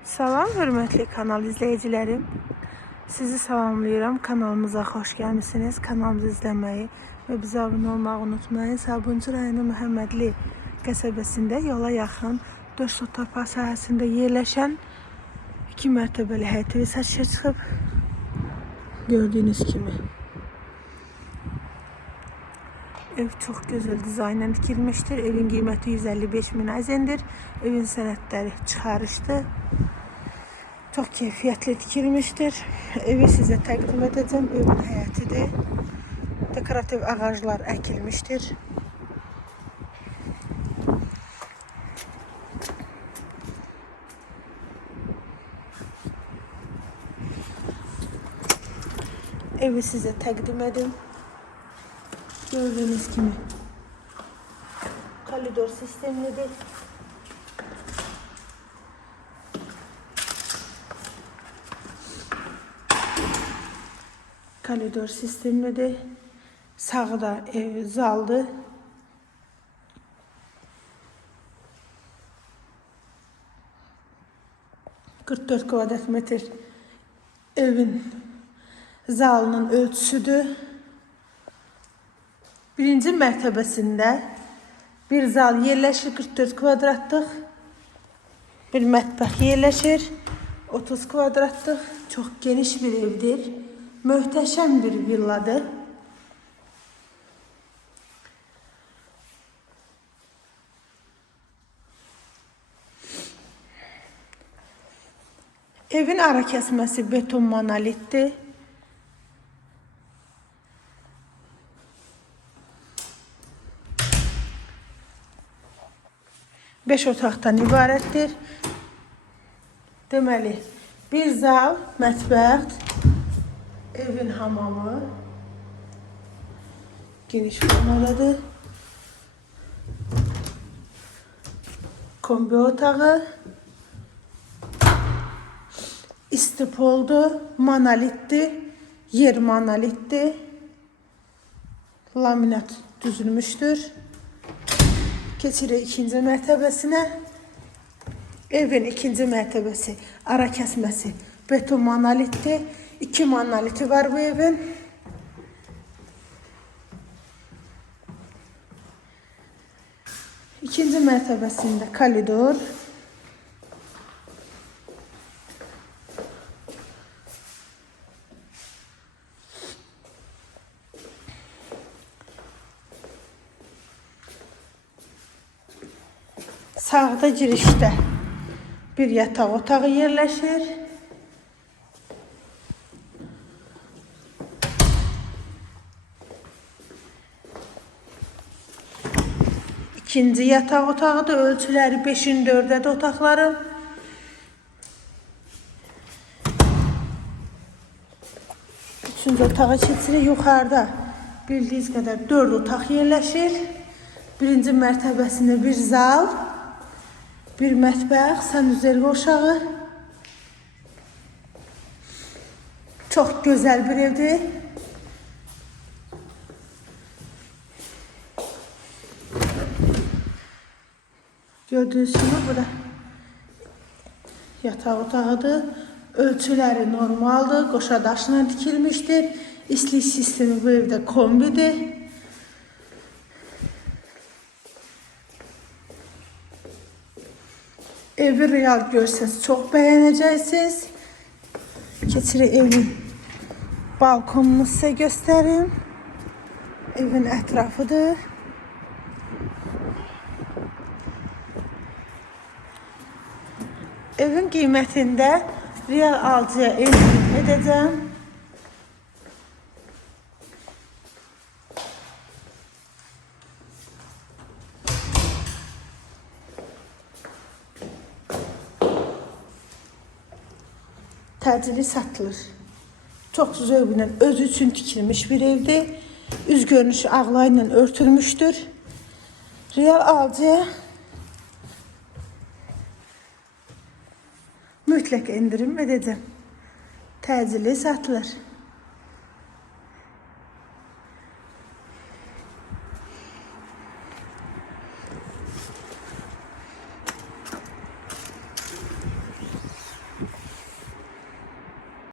Salam hörmətli kanal izləyicilərim. Sizi salamlayıram. Kanalımıza xoş gəlmisiniz. Kanalımızı izləməyi və bizə abunə olmağı unutmayın. Sabunçu rayonu Məhəmmədli qəsəbəsində yola yaxın 4 sotopa sahəsində yerləşən 2 mərtəbəli həyətli satışa çıxıb gördüyünüz kimi. Ev çok güzel dizaynla dikilmiştir. Evin kıymeti 155 bin azendir. Evin senetleri çıkarıştı. Çok keyfiyetli dikilmiştir. Evi size təqdim edəcəm. Evin həyətidir. Dekorativ ağaclar əkilmişdir. Evi size təqdim edim. Gördüğünüz gibi koridor sistemlidir. Koridor sistemlidir. Sağda ev zaldı. ...44 kvadrat metr evin zalının ölçüsüdür. Birinci mərtəbəsində bir zal yerləşir 44 kvadratlıq. Bir mətbəx yerləşir 30 kvadratlıq. Çox geniş bir evdir. Möhtəşəm bir villadır. Evin ara kəsməsi beton monolitdir. 5 otaqdan ibarətdir. Deməli, bir zal, mətbəx, evin hamamı geniş formadadır. Kombi otağı, istipoldu, monolitdir, yer monolitdir. Laminat düzülmüşdür. Keçirik ikinci mərtəbəsinə. Evin ikinci mərtəbəsi, ara kəsməsi beton monolitdir. İki monoliti var bu evin. İkinci mərtəbəsində koridor. Sağda girişdə bir yataq otağı yerləşir. İkinci yataq otağıdır. Ölçüləri 5-in 4-dədir otaqların. Üçüncü otağa keçirik. Yuxarıda bildiyiniz qədər 4 otaq yerləşir. Birinci mərtəbəsində bir zal, bir mətbəx, sanuzerli uşağı. Çox gözəl bir evdir. Gördüğünüz gibi burada yataq otağıdır. Ölçüləri normaldır. Qoşa daşla dikilmişdir. İstilik sistemi bu evdə kombidir. Evi real görseniz çok beğeneceksiniz. Keçirik evin balkonunu size göstereyim. Evin etrafıdır. Evin qiymətində real alıcıya endirim edəcəm. Təcili satılır. Çox zövqlə özü üçün tikilmiş bir evdir. Üz görünüşü ağlayla örtülmüşdür. Real alıcıya mütləq endirim edəcəm. Təcili satılır.